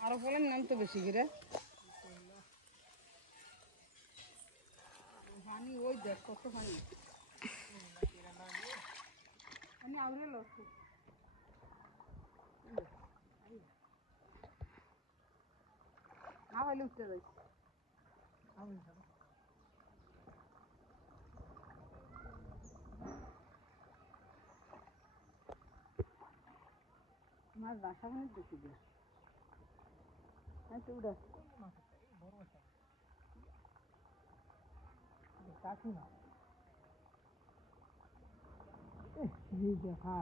আরো বলেন নাম তো বেশি করে পানি ওই দেখ কত পানি আমি আউরে লস না হইলে উঠতে যাই আমার বাসা মানে দেখি দিয়া হ্যাঁ তো উড়া কাকি না এই দেখা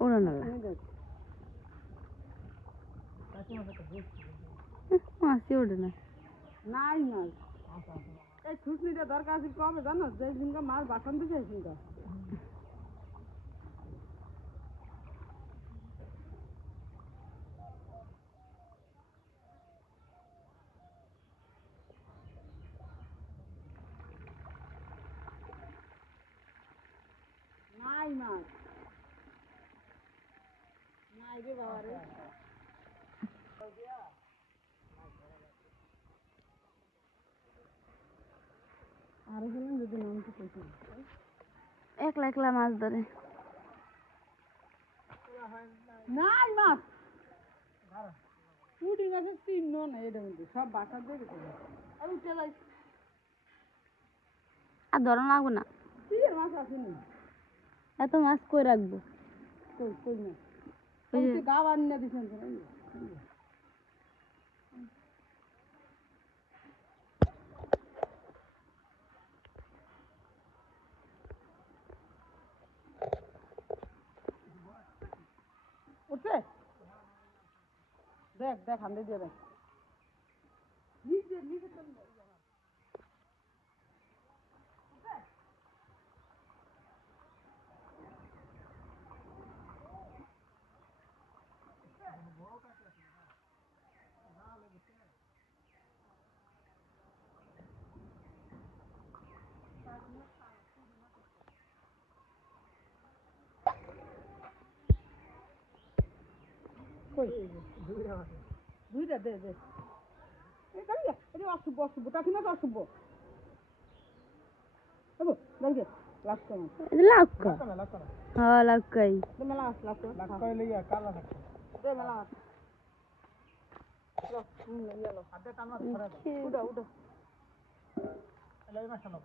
ওরা না মাছই ওঠে না নাই মাছ এই খুশনিটা দরকার আছে কবে জানো যে দিনকা মাছ বাসন দিছে দিনকা নাই মাছ নাই রে বাবা রে আর বলেন যদি নাম তো কইছি একলা একলা মাছ ধরে নাই মাছ পুঁটি মাছের চিহ্ন নাই এটা কিন্তু সব বাসার দিয়ে গেছে আর উঠে যাই আর ধরা লাগবো না কি মাছ আসেনি এত মাছ কই রাখবো কই কই না ওই যে ওই গাও আনিয়ে দিছেন উঠছে দেখ দেখ হান্ডে দিয়ে দেখ নিচে নিচে চল কই দুইটা দে দে এই কালিয়া এটা অশুভ অশুভ টাকি না তো অশুভ হবো দেখে লাভ করো লাউকা হ্যাঁ লাউকাই দে মেলা আস লাভ করো লাভ করে লইয়া কালা থাকে দে মেলা আস লো লইয়া লো আদে টানা ধরে উড়া উড়া লই মাছ নাও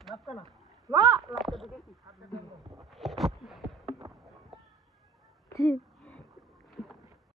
লাভ করো লা লাভ করে দেখি আদে টানো